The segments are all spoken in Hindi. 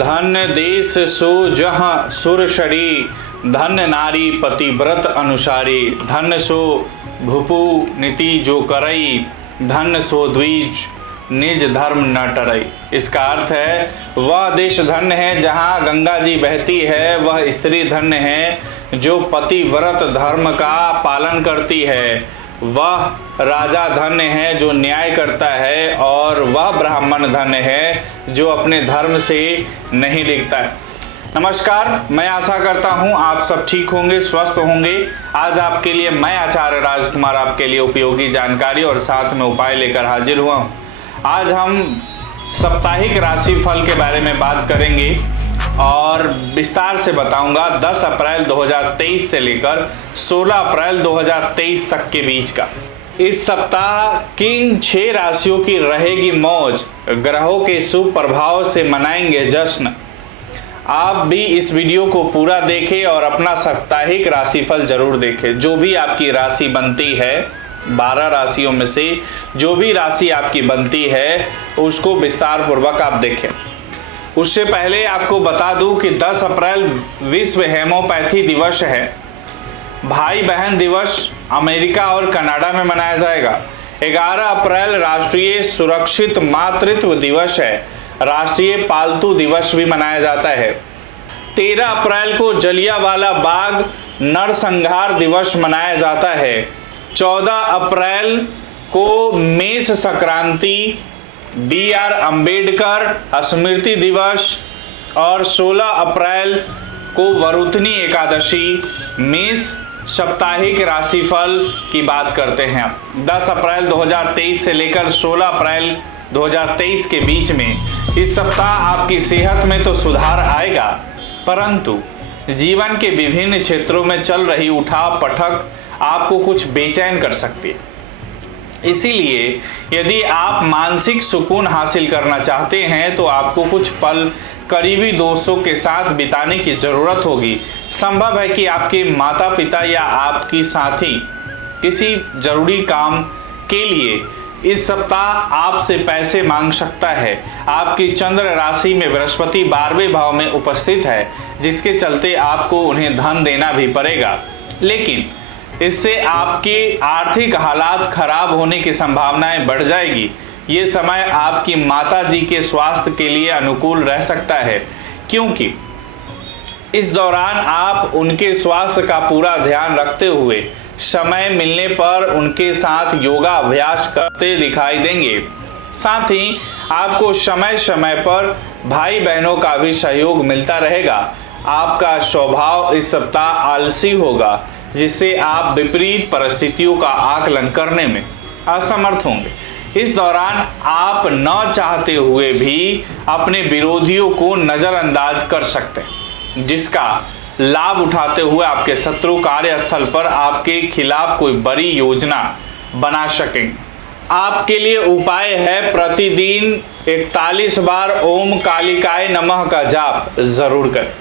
धन्य देश सो जहाँ सुर शरी, धन्य नारी पतिव्रत अनुसारी। धन्य सो भूपु नीति जो करई, धन्य सो द्विज निज धर्म न टरई। इसका अर्थ है वह देश धन्य है जहाँ गंगा जी बहती है, वह स्त्री धन्य है जो पतिव्रत धर्म का पालन करती है, वह राजा धन्य है जो न्याय करता है, और वह ब्राह्मण धन्य है जो अपने धर्म से नहीं डिगता है। नमस्कार, मैं आशा करता हूं आप सब ठीक होंगे, स्वस्थ होंगे। आज आपके लिए मैं आचार्य राजकुमार आपके लिए उपयोगी जानकारी और साथ में उपाय लेकर हाजिर हुआ हूं। आज हम साप्ताहिक राशिफल के बारे में बात करेंगे और विस्तार से बताऊंगा 10 अप्रैल 2023 से लेकर 16 अप्रैल 2023 तक के बीच का। इस सप्ताह किन 6 राशियों की रहेगी मौज, ग्रहों के शुभ प्रभाव से मनाएंगे जश्न। आप भी इस वीडियो को पूरा देखें और अपना साप्ताहिक राशिफल जरूर देखें। जो भी आपकी राशि बनती है, 12 राशियों में से जो भी राशि आपकी बनती है उसको विस्तार पूर्वक आप देखें। उससे पहले आपको बता दूं कि 10 अप्रैल विश्व हेमोपैथी दिवस है। भाई बहन दिवस अमेरिका और कनाडा में मनाया जाएगा। 11 अप्रैल राष्ट्रीय सुरक्षित मातृत्व दिवस है। राष्ट्रीय पालतू दिवस भी मनाया जाता है। 13 अप्रैल को जलियांवाला बाग नरसंहार दिवस मनाया जाता है। 14 अप्रैल को मेष संक्रांति, BR अम्बेडकर स्मृति दिवस और 16 अप्रैल को वरुथनी एकादशी। मेष साप्ताहिक राशिफल की बात करते हैं। 10 अप्रैल 2023 से लेकर 16 अप्रैल 2023 के बीच में इस सप्ताह आपकी सेहत में तो सुधार आएगा, परंतु जीवन के विभिन्न क्षेत्रों में चल रही उठाव पटक आपको कुछ बेचैन कर सकती है। इसीलिए यदि आप मानसिक सुकून हासिल करना चाहते हैं तो आपको कुछ पल करीबी दोस्तों के साथ बिताने की जरूरत होगी। संभव है कि आपके माता पिता या आपकी साथी किसी जरूरी काम के लिए इस सप्ताह आपसे पैसे मांग सकता है। आपकी चंद्र राशि में बृहस्पति 12वें भाव में उपस्थित है, जिसके चलते आपको उन्हें धन देना भी पड़ेगा, लेकिन इससे आपके आर्थिक हालात खराब होने की संभावनाएं बढ़ जाएगी। ये समय आपकी माता जी के स्वास्थ्य के लिए अनुकूल रह सकता है, क्योंकि इस दौरान आप उनके स्वास्थ्य का पूरा ध्यान रखते हुए समय मिलने पर उनके साथ योगा अभ्यास करते दिखाई देंगे। साथ ही आपको समय समय पर भाई बहनों का भी सहयोग मिलता रहेगा। आपका स्वभाव इस सप्ताह आलसी होगा, जिससे आप विपरीत परिस्थितियों का आकलन करने में असमर्थ होंगे। इस दौरान आप न चाहते हुए भी अपने विरोधियों को नजरअंदाज कर सकते हैं, जिसका लाभ उठाते हुए आपके शत्रु कार्यस्थल पर आपके खिलाफ कोई बड़ी योजना बना सकेंगे। आपके लिए उपाय है प्रतिदिन 41 बार ओम कालिकाय नमः का जाप जरूर करें।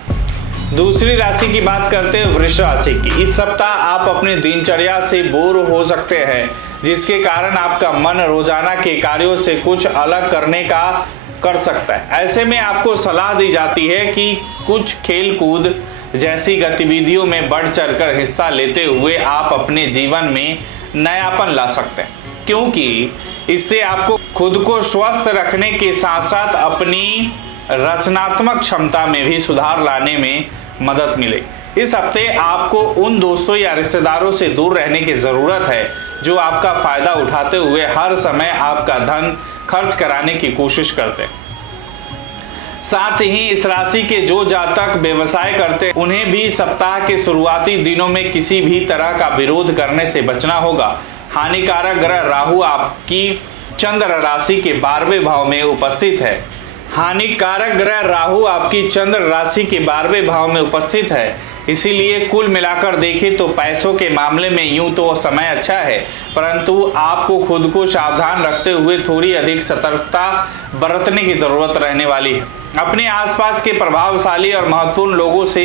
दूसरी राशि की बात करते हैं वृष राशि की। इस सप्ताह आप अपनी दिनचर्या से बोर हो सकते हैं, जिसके कारण आपका मन रोजाना के कार्यों से कुछ अलग करने का कर सकता है। ऐसे में आपको सलाह दी जाती है कि कुछ खेल कूद जैसी गतिविधियों में बढ़ चढ़कर हिस्सा लेते हुए आप अपने जीवन में नयापन ला सकते हैं, क्योंकि इससे आपको खुद को स्वस्थ रखने के साथ साथ अपनी रचनात्मक क्षमता में भी सुधार लाने में मदद मिलेगी। इस हफ्ते आपको उन दोस्तों या रिश्तेदारों से दूर रहने की जरूरत है जो आपका फायदा उठाते हुए हर समय आपका धन खर्च कराने की कोशिश करते हैं। साथ ही इस राशि के जो जातक व्यवसाय करते हैं उन्हें भी सप्ताह के शुरुआती दिनों में किसी भी तरह का विरोध करने से बचना होगा। हानिकारक ग्रह राहु आपकी चंद्र राशि के 12वें भाव में उपस्थित है। हानिकारक ग्रह राहु आपकी चंद्र राशि के 12वें भाव में उपस्थित है। इसीलिए कुल मिलाकर देखें तो पैसों के मामले में यूं तो समय अच्छा है, परंतु आपको खुद को सावधान रखते हुए थोड़ी अधिक सतर्कता बरतने की जरूरत रहने वाली है। अपने आसपास के प्रभावशाली और महत्वपूर्ण लोगों से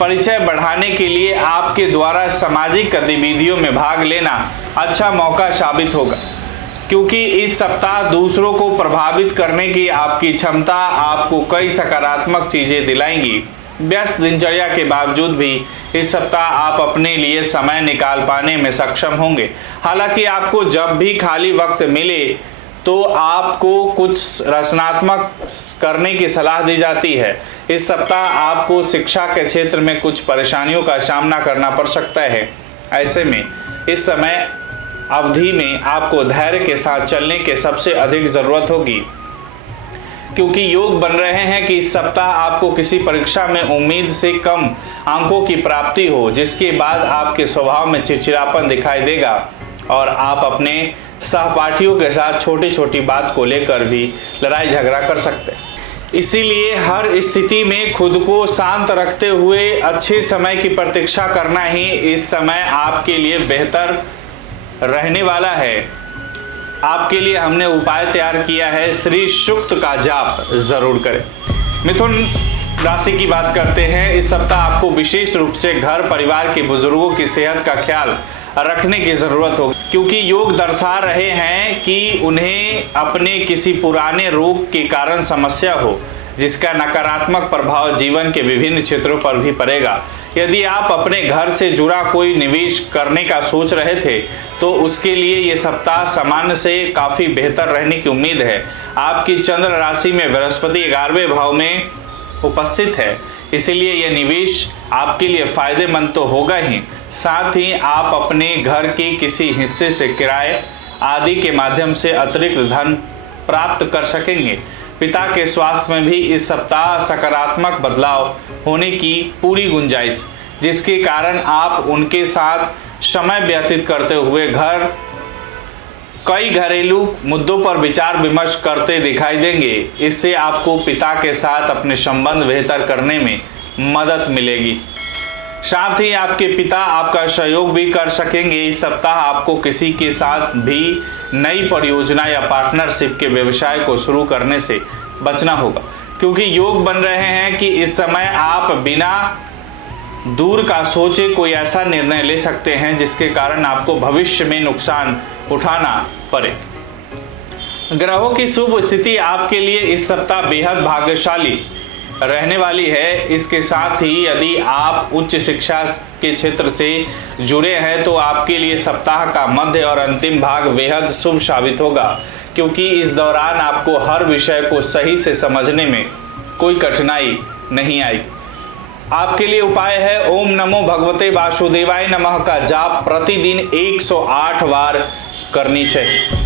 परिचय बढ़ाने के लिए आपके द्वारा सामाजिक गतिविधियों में भाग लेना अच्छा मौका साबित होगा। क्योंकि इस सप्ताह दूसरों को प्रभावित करने की आपकी क्षमता आपको कई सकारात्मक चीजें दिलाएंगी। व्यस्त दिनचर्या के बावजूद भी इस सप्ताह आप अपने लिए समय निकाल पाने में सक्षम होंगे। हालांकि आपको जब भी खाली वक्त मिले तो आपको कुछ रचनात्मक करने की सलाह दी जाती है। इस सप्ताह आपको शिक्षा के क्षेत्र में कुछ परेशानियों का सामना करना पड़ सकता है। ऐसे में इस समय अवधि में आपको धैर्य के साथ चलने की सबसे अधिक जरूरत होगी, क्योंकि योग बन रहे हैं कि इस सप्ताह आपको किसी परीक्षा में उम्मीद से कम अंकों की प्राप्ति हो, जिसके बाद आपके स्वभाव में चिड़चिड़ापन दिखाई देगा और आप अपने सहपाठियों के साथ छोटी छोटी बात को लेकर भी लड़ाई झगड़ा कर सकते हैं। इसीलिए हर स्थिति में खुद को शांत रखते हुए अच्छे समय की प्रतीक्षा करना ही इस समय आपके लिए बेहतर रहने वाला है। आपके लिए हमने उपाय तैयार किया है, श्री सूक्त का जाप जरूर करें। मिथुन राशि की बात करते हैं। इस सप्ताह आपको विशेष रूप से घर परिवार के बुजुर्गों की सेहत का ख्याल रखने की जरूरत होगी, क्योंकि योग दर्शा रहे हैं कि उन्हें अपने किसी पुराने रोग के कारण समस्या हो, जिसका नकारात्मक प्रभाव जीवन के विभिन्न क्षेत्रों पर भी पड़ेगा। यदि आप अपने घर से जुड़ा कोई निवेश करने का सोच रहे थे तो उसके लिए ये सप्ताह सामान्य से काफ़ी बेहतर रहने की उम्मीद है। आपकी चंद्र राशि में बृहस्पति 11वें भाव में उपस्थित है, इसीलिए यह निवेश आपके लिए फायदेमंद तो होगा ही, साथ ही आप अपने घर के किसी हिस्से से किराए आदि के माध्यम से अतिरिक्त धन प्राप्त कर सकेंगे। पिता के स्वास्थ्य में भी इस सप्ताह सकारात्मक बदलाव होने की पूरी गुंजाइश, जिसके कारण आप उनके साथ समय व्यतीत करते हुए कई घरेलू मुद्दों पर विचार विमर्श करते दिखाई देंगे। इससे आपको पिता के साथ अपने संबंध बेहतर करने में मदद मिलेगी। साथ ही आपके पिता आपका सहयोग भी कर सकेंगे। इस सप्ताह आपको किसी के साथ भी नई परियोजना या पार्टनरशिप के व्यवसाय को शुरू करने से बचना होगा, क्योंकि योग बन रहे हैं कि इस समय आप बिना दूर का सोचे कोई ऐसा निर्णय ले सकते हैं जिसके कारण आपको भविष्य में नुकसान उठाना पड़े। ग्रहों की शुभ स्थिति आपके लिए इस सप्ताह बेहद भाग्यशाली रहने वाली है। इसके साथ ही यदि आप उच्च शिक्षा के क्षेत्र से जुड़े हैं तो आपके लिए सप्ताह का मध्य और अंतिम भाग बेहद शुभ साबित होगा, क्योंकि इस दौरान आपको हर विषय को सही से समझने में कोई कठिनाई नहीं आएगी। आपके लिए उपाय है ओम नमो भगवते वासुदेवाय नमः का जाप प्रतिदिन 108 बार करनी चाहिए।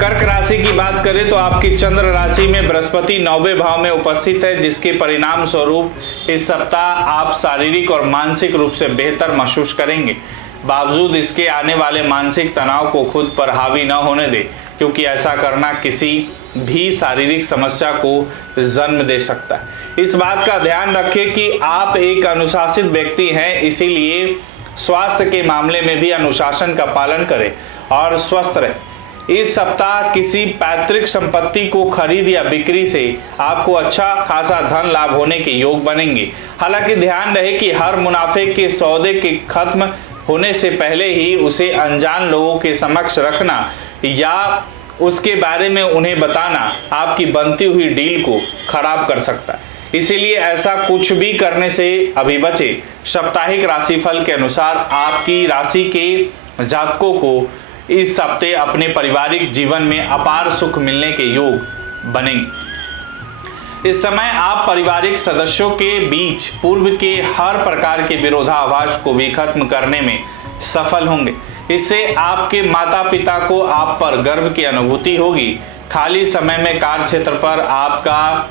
कर्क राशि की बात करें तो आपकी चंद्र राशि में बृहस्पति 9वें भाव में उपस्थित है, जिसके परिणाम स्वरूप इस सप्ताह आप शारीरिक और मानसिक रूप से बेहतर महसूस करेंगे। बावजूद इसके आने वाले मानसिक तनाव को खुद पर हावी न होने दें, क्योंकि ऐसा करना किसी भी शारीरिक समस्या को जन्म दे सकता है। इस बात का ध्यान रखें कि आप एक अनुशासित व्यक्ति हैं, इसीलिए स्वास्थ्य के मामले में भी अनुशासन का पालन करें और स्वस्थ रहें। इस सप्ताह किसी पैतृक संपत्ति को खरीद या बिक्री से आपको अच्छा खासा धन लाभ होने के योग बनेंगे। हालांकि ध्यान रहे कि हर मुनाफे के सौदे के खत्म होने से पहले ही उसे अनजान लोगों के समक्ष रखना या उसके बारे में उन्हें बताना आपकी बनती हुई डील को खराब कर सकता है। इसीलिए ऐसा कुछ भी करने से अभी बचे। साप्ताहिक राशिफल के अनुसार आपकी राशि के जातकों को इस हफ्ते अपने पारिवारिक जीवन में अपार सुख मिलने के योग बनेंगे। इस समय आप पारिवारिक सदस्यों के बीच पूर्व के हर प्रकार के विरोधाभास को भी खत्म करने में सफल होंगे। इससे आपके माता पिता को आप पर गर्व की अनुभूति होगी। खाली समय में कार्य क्षेत्र पर आपका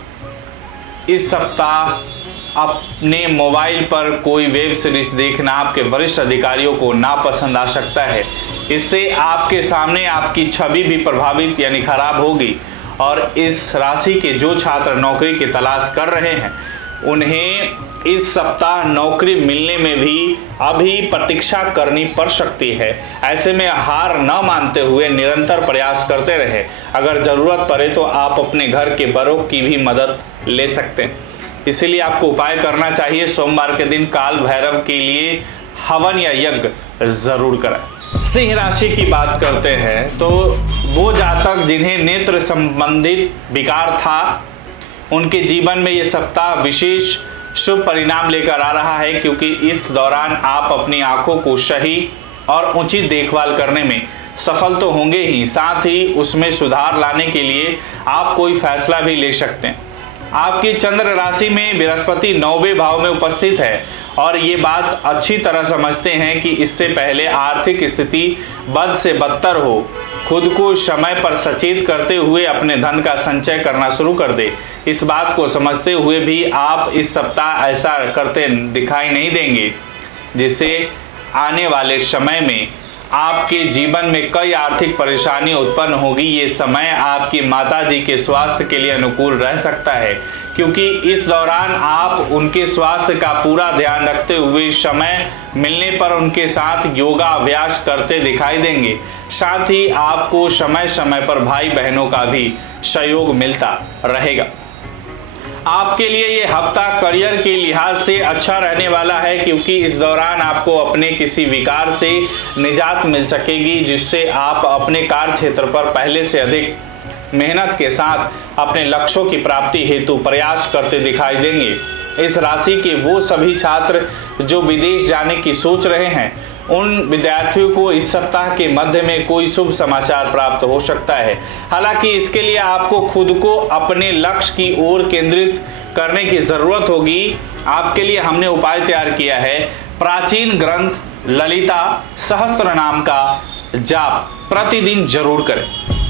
इस सप्ताह अपने मोबाइल पर कोई वेब सीरीज देखना आपके वरिष्ठ अधिकारियों को नापसंद आ सकता है। इससे आपके सामने आपकी छवि भी प्रभावित यानी खराब होगी। और इस राशि के जो छात्र नौकरी की तलाश कर रहे हैं उन्हें इस सप्ताह नौकरी मिलने में भी अभी प्रतीक्षा करनी पड़ सकती है। ऐसे में हार न मानते हुए निरंतर प्रयास करते रहे। अगर जरूरत पड़े तो आप अपने घर के बड़ों की भी मदद ले सकते हैं। इसीलिए आपको उपाय करना चाहिए, सोमवार के दिन काल भैरव के लिए हवन या यज्ञ जरूर करें। सिंह राशि की बात करते हैं तो वो जातक जिन्हें नेत्र संबंधित विकार था, उनके जीवन में ये सप्ताह विशेष शुभ परिणाम लेकर आ रहा है, क्योंकि इस दौरान आप अपनी आंखों को सही और उचित देखभाल करने में सफल तो होंगे ही, साथ ही उसमें सुधार लाने के लिए आप कोई फैसला भी ले सकते हैं। आपकी चंद्र राशि में बृहस्पति 9वें भाव में उपस्थित है और ये बात अच्छी तरह समझते हैं कि इससे पहले आर्थिक स्थिति बद से बदतर हो, खुद को समय पर सचेत करते हुए अपने धन का संचय करना शुरू कर दे। इस बात को समझते हुए भी आप इस सप्ताह ऐसा करते दिखाई नहीं देंगे, जिससे आने वाले समय में आपके जीवन में कई आर्थिक परेशानी उत्पन्न होगी। ये समय आपकी माताजी के स्वास्थ्य के लिए अनुकूल रह सकता है, क्योंकि इस दौरान आप उनके स्वास्थ्य का पूरा ध्यान रखते हुए समय मिलने पर उनके साथ योगा अभ्यास करते दिखाई देंगे। साथ ही आपको समय समय पर भाई बहनों का भी सहयोग मिलता रहेगा। आपके लिए ये हफ्ता करियर के लिहाज से अच्छा रहने वाला है, क्योंकि इस दौरान आपको अपने किसी विकार से निजात मिल सकेगी, जिससे आप अपने कार्य क्षेत्र पर पहले से अधिक मेहनत के साथ अपने लक्ष्यों की प्राप्ति हेतु प्रयास करते दिखाई देंगे। इस राशि के वो सभी छात्र जो विदेश जाने की सोच रहे हैं, उन विद्यार्थियों को इस सप्ताह के मध्य में कोई शुभ समाचार प्राप्त हो सकता है। हालांकि इसके लिए आपको खुद को अपने लक्ष्य की ओर केंद्रित करने की जरूरत होगी। आपके लिए हमने उपाय तैयार किया है। प्राचीन ग्रंथ ललिता सहस्त्र नाम का जाप प्रतिदिन जरूर करें।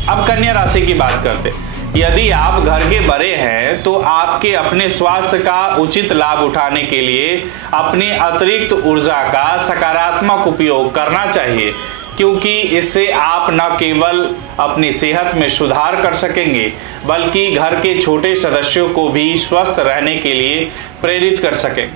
अब कन्या राशि की बात करते हैं। यदि आप घर के बड़े हैं तो आपके अपने स्वास्थ्य का उचित लाभ उठाने के लिए अपनी अतिरिक्त ऊर्जा का सकारात्मक उपयोग करना चाहिए, क्योंकि इससे आप न केवल अपनी सेहत में सुधार कर सकेंगे, बल्कि घर के छोटे सदस्यों को भी स्वस्थ रहने के लिए प्रेरित कर सकें।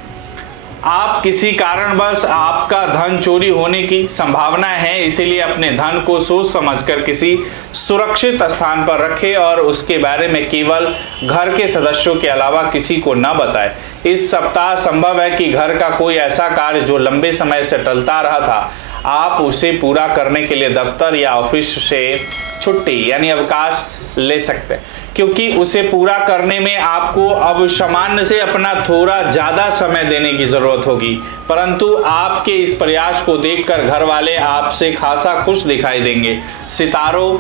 आप किसी कारणवश आपका धन चोरी होने की संभावना है, इसीलिए अपने धन को सोच समझकर किसी सुरक्षित स्थान पर रखें और उसके बारे में केवल घर के सदस्यों के अलावा किसी को न बताएं। इस सप्ताह संभव है कि घर का कोई ऐसा कार्य जो लंबे समय से टलता रहा था, आप उसे पूरा करने के लिए दफ्तर या ऑफिस से छुट्टी यानी अवकाश ले सकते हैं, क्योंकि उसे पूरा करने में आपको अब सामान्य से अपना थोड़ा ज्यादा समय देने की जरूरत होगी। परंतु आपके इस प्रयास को देखकर घर वाले आपसे खासा खुश दिखाई देंगे। सितारों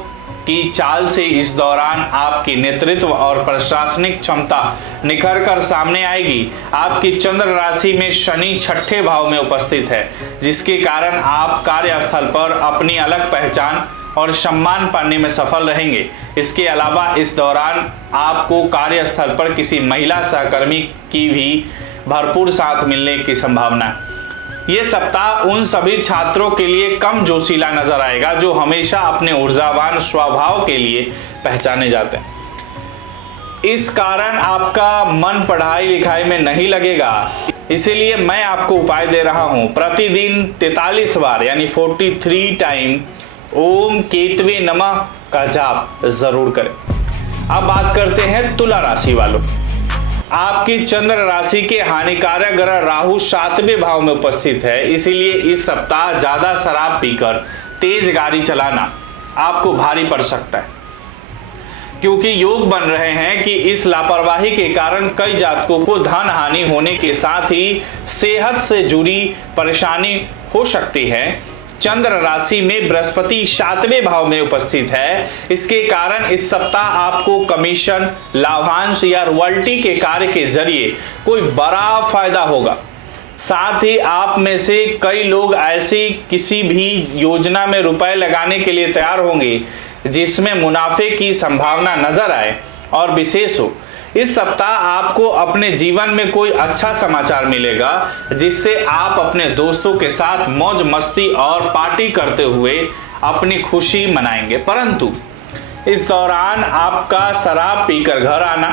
की चाल से इस दौरान आपकी नेतृत्व और प्रशासनिक क्षमता निखर कर सामने आएगी। आपकी चंद्र राशि में शनि 6ठे भाव में उपस्थित है, जिसके कारण आप कार्यस्थल पर अपनी अलग पहचान और सम्मान पाने में सफल रहेंगे। इसके अलावा इस दौरान आपको कार्यस्थल पर किसी महिला सहकर्मी की भी भरपूर साथ मिलने की संभावना है। ये सप्ताह उन सभी छात्रों के लिए कम जोशीला नजर आएगा जो हमेशा अपने ऊर्जावान स्वभाव के लिए पहचाने जाते हैं। इस कारण आपका मन पढ़ाई लिखाई में नहीं लगेगा, इसीलिए मैं आपको उपाय दे रहा हूं। प्रतिदिन 43 बार यानी 43 टाइम ओम केतवे नमः का जाप जरूर करें। अब बात करते हैं तुला राशि वालों। आपकी चंद्र राशि के हानिकारक ग्रह राहु 7वें भाव में उपस्थित है, इसीलिए इस सप्ताह ज्यादा शराब पीकर तेज गाड़ी चलाना आपको भारी पड़ सकता है, क्योंकि योग बन रहे हैं कि इस लापरवाही के कारण कई जातकों को धन हानि होने के साथ ही सेहत से जुड़ी परेशानी हो सकती है। चंद्र राशि में बृहस्पति 7वें भाव में उपस्थित है, इसके कारण इस सप्ताह आपको कमीशन, लाभांश या रॉयल्टी के कार्य के जरिए कोई बड़ा फायदा होगा। साथ ही आप में से कई लोग ऐसी किसी भी योजना में रुपए लगाने के लिए तैयार होंगे जिसमें मुनाफे की संभावना नजर आए और विशेष हो। इस सप्ताह आपको अपने जीवन में कोई अच्छा समाचार मिलेगा, जिससे आप अपने दोस्तों के साथ मौज मस्ती और पार्टी करते हुए अपनी खुशी मनाएंगे। परंतु इस दौरान आपका शराब पीकर घर आना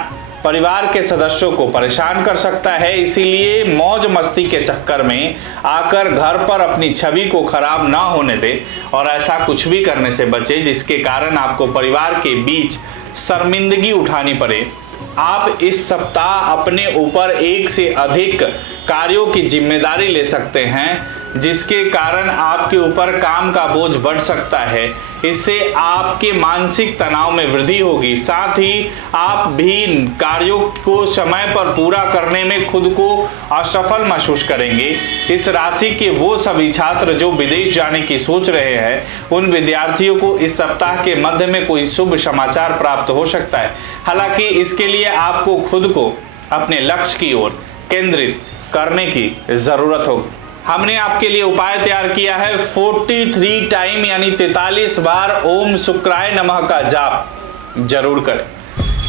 परिवार के सदस्यों को परेशान कर सकता है, इसीलिए मौज मस्ती के चक्कर में आकर घर पर अपनी छवि को खराब ना होने दें और ऐसा कुछ भी करने से बचें जिसके कारण आपको परिवार के बीच शर्मिंदगी उठानी पड़े। आप इस सप्ताह अपने ऊपर एक से अधिक कार्यों की जिम्मेदारी ले सकते हैं, जिसके कारण आपके ऊपर काम का बोझ बढ़ सकता है। इससे आपके मानसिक तनाव में वृद्धि होगी। साथ ही आप भी कार्यों को समय पर पूरा करने में खुद को असफल महसूस करेंगे। इस राशि के वो सभी छात्र जो विदेश जाने की सोच रहे हैं, उन विद्यार्थियों को इस सप्ताह के मध्य में कोई शुभ समाचार प्राप्त हो सकता है। हालांकि इसके लिए आपको खुद को अपने लक्ष्य की ओर केंद्रित करने की जरूरत होगी। हमने आपके लिए उपाय तैयार किया है। 43 टाइम यानी 43 बार ओम शुक्राय नमः का जाप जरूर करें।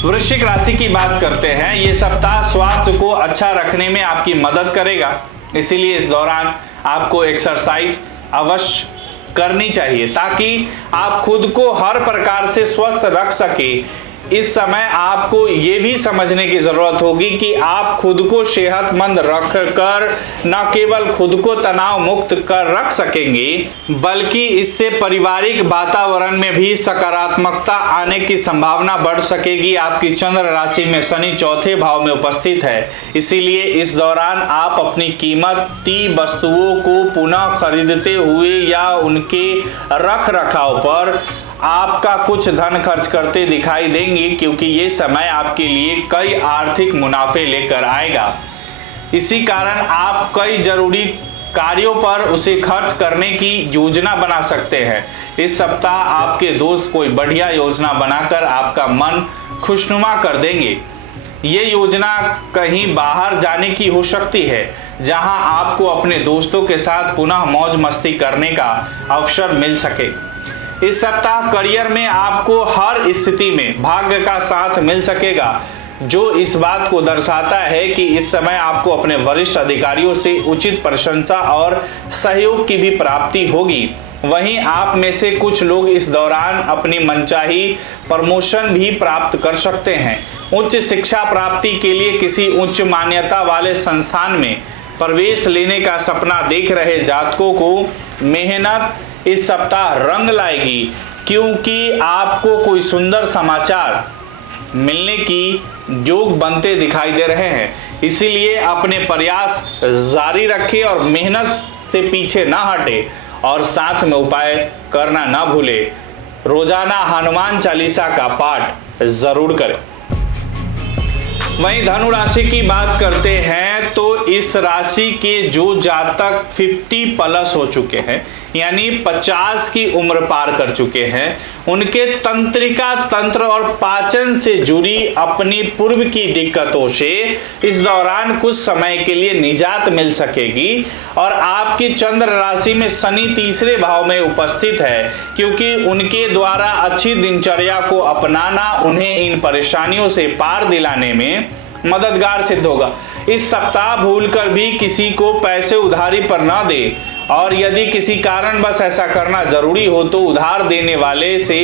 वृश्चिक राशि की बात करते हैं। ये सप्ताह स्वास्थ्य को अच्छा रखने में आपकी मदद करेगा, इसीलिए इस दौरान आपको एक्सरसाइज अवश्य करनी चाहिए ताकि आप खुद को हर प्रकार से स्वस्थ रख सके। इस समय आपको ये भी समझने की जरूरत होगी कि आप खुद को सेहतमंद रखकर न केवल खुद को तनाव मुक्त कर रख सकेंगे, बल्कि इससे पारिवारिक वातावरण में भी सकारात्मकता आने की संभावना बढ़ सकेगी। आपकी चंद्र राशि में शनि चौथे भाव में उपस्थित है, इसीलिए इस दौरान आप अपनी कीमती वस्तुओं को पुनः खरीदते हुए या उनके रख रखाव पर आपका कुछ धन खर्च करते दिखाई देंगे, क्योंकि ये समय आपके लिए कई आर्थिक मुनाफे लेकर आएगा। इसी कारण आप कई जरूरी कार्यों पर उसे खर्च करने की योजना बना सकते हैं। इस सप्ताह आपके दोस्त कोई बढ़िया योजना बनाकर आपका मन खुशनुमा कर देंगे। ये योजना कहीं बाहर जाने की हो सकती है, जहां आपको अपने दोस्तों के साथ पुनः मौज मस्ती करने का अवसर मिल सके। इस सप्ताह करियर में आपको हर स्थिति में भाग्य का साथ मिल सकेगा, जो इस बात को दर्शाता है कि इस समय आपको अपने वरिष्ठ अधिकारियों से उचित प्रशंसा और सहयोग की भी प्राप्ति होगी। वहीं आप में से कुछ लोग इस दौरान अपनी मनचाही प्रमोशन भी प्राप्त कर सकते हैं। उच्च शिक्षा प्राप्ति के लिए किसी उच्च मान्यता वाले संस्थान में प्रवेश लेने का सपना देख रहे जातकों को मेहनत इस सप्ताह रंग लाएगी, क्योंकि आपको कोई सुंदर समाचार मिलने की योग बनते दिखाई दे रहे हैं। इसीलिए अपने प्रयास जारी रखें और मेहनत से पीछे ना हटे, और साथ में उपाय करना ना भूले। रोजाना हनुमान चालीसा का पाठ जरूर करें। वहीं धनु राशि की बात करते हैं तो इस राशि के जो जातक 50+ हो चुके हैं, यानी 50 की उम्र पार कर चुके हैं, उनके तंत्रिका तंत्र और पाचन से जुड़ी अपनी पूर्व की दिक्कतों से इस दौरान कुछ समय के लिए निजात मिल सकेगी। और आपकी चंद्र राशि में शनि तीसरे भाव में उपस्थित है, क्योंकि उनके द्वारा अच्छी दिनचर्या को अपनाना उन्हें इन परेशानियों से पार दिलाने में मददगार सिद्ध होगा। इस सप्ताह भूलकर भी किसी को पैसे उधारी पर ना दे, और यदि किसी कारणवश ऐसा करना जरूरी हो तो उधार देने वाले से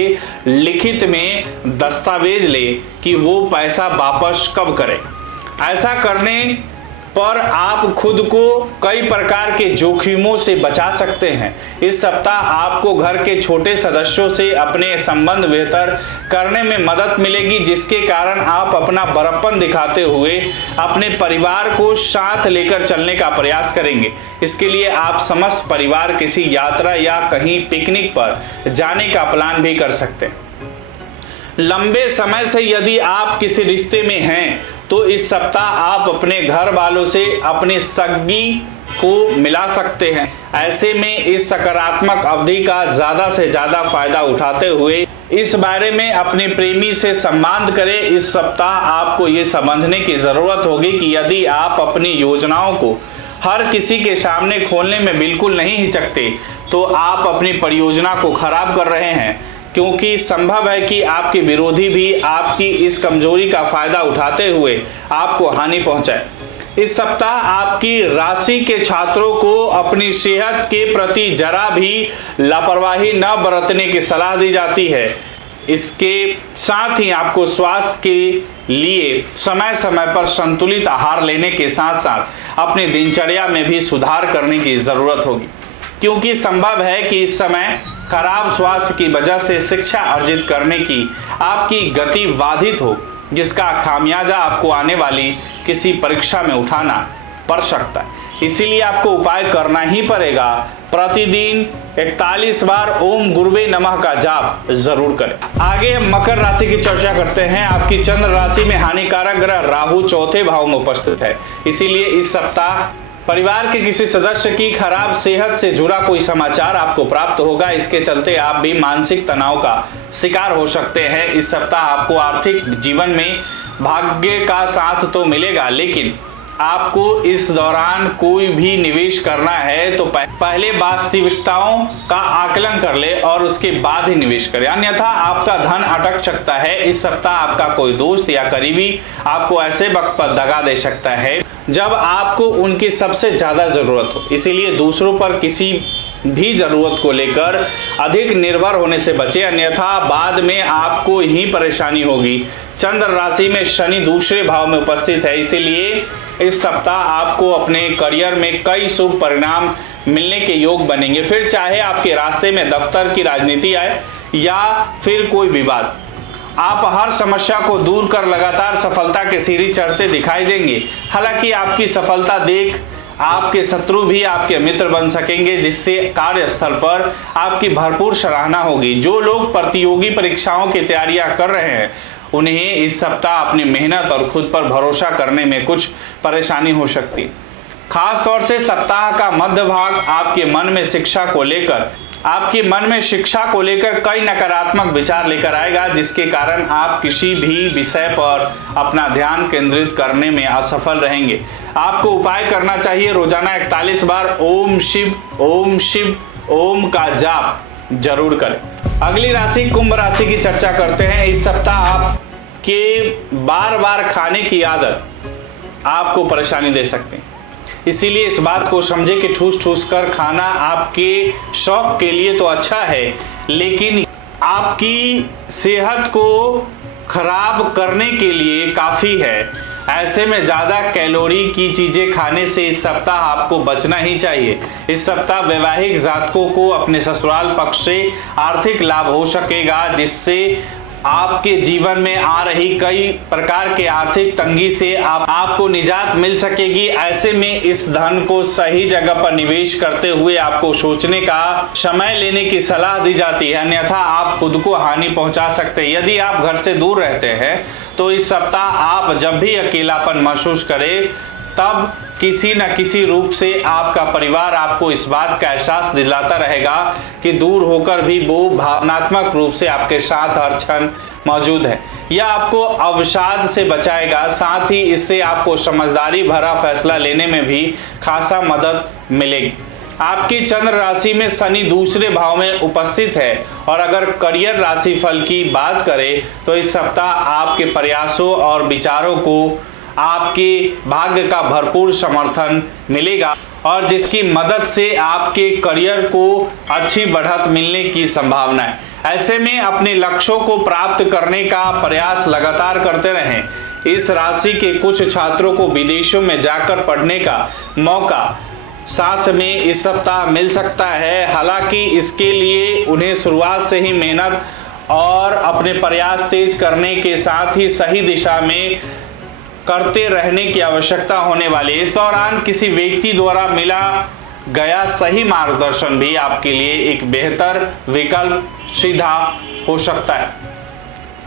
लिखित में दस्तावेज ले कि वो पैसा वापस कब करे। ऐसा करने पर आप खुद को कई प्रकार के जोखिमों से बचा सकते हैं। इस सप्ताह आपको घर के छोटे सदस्यों से अपने संबंध बेहतर करने में मदद मिलेगी, जिसके कारण आप अपना बड़प्पन दिखाते हुए अपने परिवार को साथ लेकर चलने का प्रयास करेंगे। इसके लिए आप समस्त परिवार किसी यात्रा या कहीं पिकनिक पर जाने का प्लान भी कर सकते हैं। लंबे समय से यदि आप किसी रिश्ते में हैं तो इस सप्ताह आप अपने घर वालों से अपने सगी को मिला सकते हैं। ऐसे में इस सकारात्मक अवधि का ज्यादा से ज्यादा फायदा उठाते हुए इस बारे में अपने प्रेमी से संवाद करें। इस सप्ताह आपको ये समझने की जरूरत होगी कि यदि आप अपनी योजनाओं को हर किसी के सामने खोलने में बिल्कुल नहीं हिचकते तो आप अपनी परियोजना को खराब कर रहे हैं, क्योंकि संभव है कि आपके विरोधी भी आपकी इस कमजोरी का फायदा उठाते हुए आपको हानि पहुंचाए। इस सप्ताह आपकी राशि के छात्रों को अपनी सेहत के प्रति जरा भी लापरवाही न बरतने की सलाह दी जाती है। इसके साथ ही आपको स्वास्थ्य के लिए समय समय पर संतुलित आहार लेने के साथ साथ अपनी दिनचर्या में भी सुधार करने की जरूरत होगी, क्योंकि संभव है कि इस समय खराब स्वास्थ्य की वजह से शिक्षा अर्जित करने की आपकी गति बाधित हो, जिसका खामियाजा आपको आने वाली किसी परीक्षा में उठाना पड़ सकता है। इसीलिए आपको उपाय करना ही पड़ेगा। प्रतिदिन 41 बार ओम गुरुवे नमः का जाप जरूर करें। आगे हम मकर राशि की चर्चा करते हैं। आपकी चंद्र राशि में हानिकारक ग्रह राहु चौथे भाव में उपस्थित है, इसीलिए इस सप्ताह परिवार के किसी सदस्य की खराब सेहत से जुड़ा कोई समाचार आपको प्राप्त होगा। इसके चलते आप भी मानसिक तनाव का शिकार हो सकते हैं। इस सप्ताह आपको आर्थिक जीवन में भाग्य का साथ तो मिलेगा, लेकिन आपको इस दौरान कोई भी निवेश करना है तो पहले वास्तविकताओं का आकलन कर ले और उसके बाद ही निवेश करें, अन्यथा आपका धन अटक सकता है। इस सप्ताह आपका कोई दोस्त या करीबी आपको ऐसे वक्त पर दगा दे सकता है जब आपको उनकी सबसे ज्यादा जरूरत हो, इसीलिए दूसरों पर किसी भी जरूरत को लेकर अधिक निर्भर होने से बचे, अन्यथा बाद में आपको ही परेशानी होगी। चंद्र राशि में शनि दूसरे भाव में उपस्थित है, इसीलिए इस सप्ताह आपको अपने करियर में कई शुभ परिणाम मिलने के योग बनेंगे। फिर चाहे आपके रास्ते में दफ्तर की राजनीति आए या फिर कोई विवाद, आप हर समस्या को दूर कर लगातार सफलता के सीढ़ी चढ़ते दिखाई देंगे। हालांकि आपकी सफलता देख आपके शत्रु भी आपके मित्र बन सकेंगे, जिससे कार्यस्थल पर आपकी भरपूर सराहना होगी। जो लोग प्रतियोगी परीक्षाओं की तैयारियां कर रहे हैं उन्हें इस सप्ताह अपनी मेहनत और खुद पर भरोसा करने में कुछ परेशानी हो सकती है। खास तौर से सप्ताह का मध्य भाग आपके मन में शिक्षा को लेकर कई नकारात्मक विचार लेकर आएगा, जिसके कारण आप किसी भी विषय पर अपना ध्यान केंद्रित करने में असफल रहेंगे। आपको उपाय करना चाहिए, रोजाना 41 बार ओम शिव ओम का जाप जरूर करें। अगली राशि कुंभ राशि की चर्चा करते हैं। इस सप्ताह आपके बार बार खाने की आदत आपको परेशानी दे सकती है, इसीलिए इस बात को समझे कि ठूस ठूस कर खाना आपके शौक के लिए तो अच्छा है, लेकिन आपकी सेहत को खराब करने के लिए काफी है। ऐसे में ज्यादा कैलोरी की चीजें खाने से इस सप्ताह आपको बचना ही चाहिए। इस सप्ताह वैवाहिक जातकों को अपने ससुराल पक्ष से आर्थिक लाभ हो सकेगा, जिससे आपके जीवन में आ रही कई प्रकार के आर्थिक तंगी से आपको निजात मिल सकेगी। ऐसे में इस धन को सही जगह पर निवेश करते हुए आपको सोचने का समय लेने की सलाह दी जाती है, अन्यथा आप खुद को हानि पहुंचा सकते हैं। यदि आप घर से दूर रहते हैं तो इस सप्ताह आप जब भी अकेलापन महसूस करें तब किसी न किसी रूप से आपका परिवार आपको इस बात का एहसास दिलाता रहेगा कि दूर होकर भी वो भावनात्मक रूप से आपके साथ हर क्षण मौजूद है। यह आपको अवसाद से बचाएगा, साथ ही इससे आपको समझदारी भरा फैसला लेने में भी खासा मदद मिलेगी। आपकी चंद्र राशि में शनि दूसरे भाव में उपस्थित है और अगर करियर राशि फल की बात करें तो इस सप्ताह आपके प्रयासों और विचारों को आपके भाग्य का भरपूर समर्थन मिलेगा और जिसकी मदद से आपके करियर को अच्छी बढ़त मिलने की संभावना है। ऐसे में अपने लक्ष्यों को प्राप्त करने का प्रयास लगातार करते रहें। इस राशि के कुछ छात्रों को विदेशों में जाकर पढ़ने का मौका साथ में इस सप्ताह मिल सकता है। हालांकि इसके लिए उन्हें शुरुआत से ही मेहनत और अपने प्रयास तेज करने के साथ ही सही दिशा में करते रहने की आवश्यकता होने वाली है। इस दौरान किसी व्यक्ति द्वारा मिला गया सही मार्गदर्शन भी आपके लिए एक बेहतर विकल्प सीधा हो सकता है।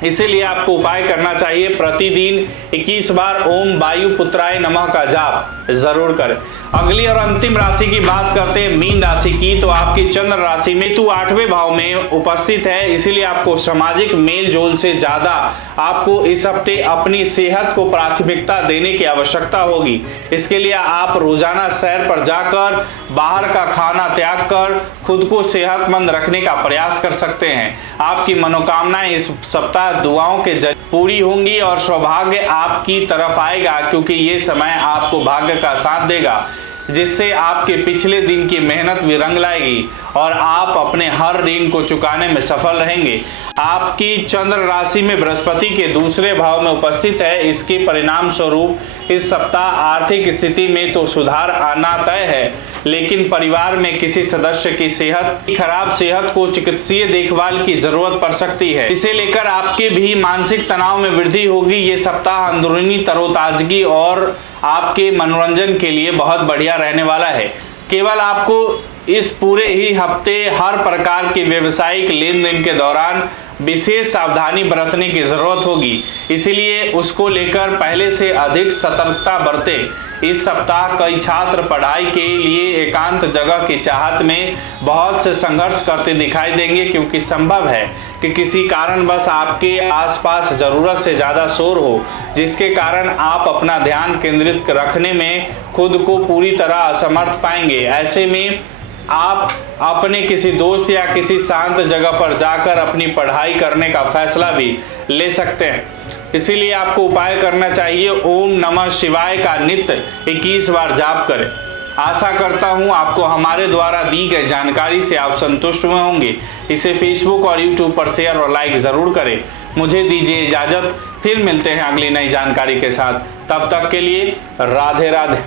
इसीलिए आपको उपाय करना चाहिए, प्रतिदिन 21 बार ओम वायु पुत्राय नमः का जाप जरूर करें। अगली और अंतिम राशि की बात करते हैं मीन राशि की। तो आपकी चंद्र राशि में केतु 8वें भाव में उपस्थित है, इसीलिए आपको सामाजिक मेल जोल से ज्यादा आपको इस हफ्ते अपनी सेहत को प्राथमिकता देने की आवश्यकता होगी। इसके लिए आप रोजाना सैर पर जाकर बाहर का खाना त्याग कर खुद को सेहतमंद रखने का प्रयास कर सकते हैं। आपकी मनोकामनाएं इस सप्ताह दुआओं के जरिए पूरी होंगी और सौभाग्य आपकी तरफ आएगा, क्योंकि ये समय आपको भाग्य का साथ देगा, जिससे आपके पिछले दिन की मेहनत भी रंग लाएगी और आप अपने हर ऋण को चुकाने में सफल रहेंगे। आपकी चंद्र राशि में बृहस्पति के दूसरे भाव में उपस्थित है। इसके परिणाम स्वरूप इस सप्ताह आर्थिक स्थिति में तो सुधार आना तय है, लेकिन परिवार में किसी सदस्य की खराब सेहत को चिकित्सीय देखभाल की जरूरत पड़ सकती है। इसे लेकर आपके भी मानसिक तनाव में वृद्धि होगी। ये सप्ताह अंदरूनी तरोताजगी और आपके मनोरंजन के लिए बहुत बढ़िया रहने वाला है। केवल आपको इस पूरे ही हफ्ते हर प्रकार के व्यवसायिक लेन देन के दौरान विशेष सावधानी बरतने की जरूरत होगी, इसलिए उसको लेकर पहले से अधिक सतर्कता बरतें। इस सप्ताह कई छात्र पढ़ाई के लिए एकांत जगह की चाहत में बहुत से संघर्ष करते दिखाई देंगे, क्योंकि संभव है कि किसी कारणवश आपके आसपास जरूरत से ज़्यादा शोर हो, जिसके कारण आप अपना ध्यान केंद्रित रखने में खुद को पूरी तरह असमर्थ पाएंगे। ऐसे में आप अपने किसी दोस्त या किसी शांत जगह पर जाकर अपनी पढ़ाई करने का फैसला भी ले सकते हैं। इसीलिए आपको उपाय करना चाहिए, ओम नमः शिवाय का नित्य 21 बार जाप करें। आशा करता हूं आपको हमारे द्वारा दी गई जानकारी से आप संतुष्ट हुए होंगे। इसे फेसबुक और यूट्यूब पर शेयर और लाइक जरूर करें। मुझे दीजिए इजाजत, फिर मिलते हैं अगली नई जानकारी के साथ। तब तक के लिए राधे राधे।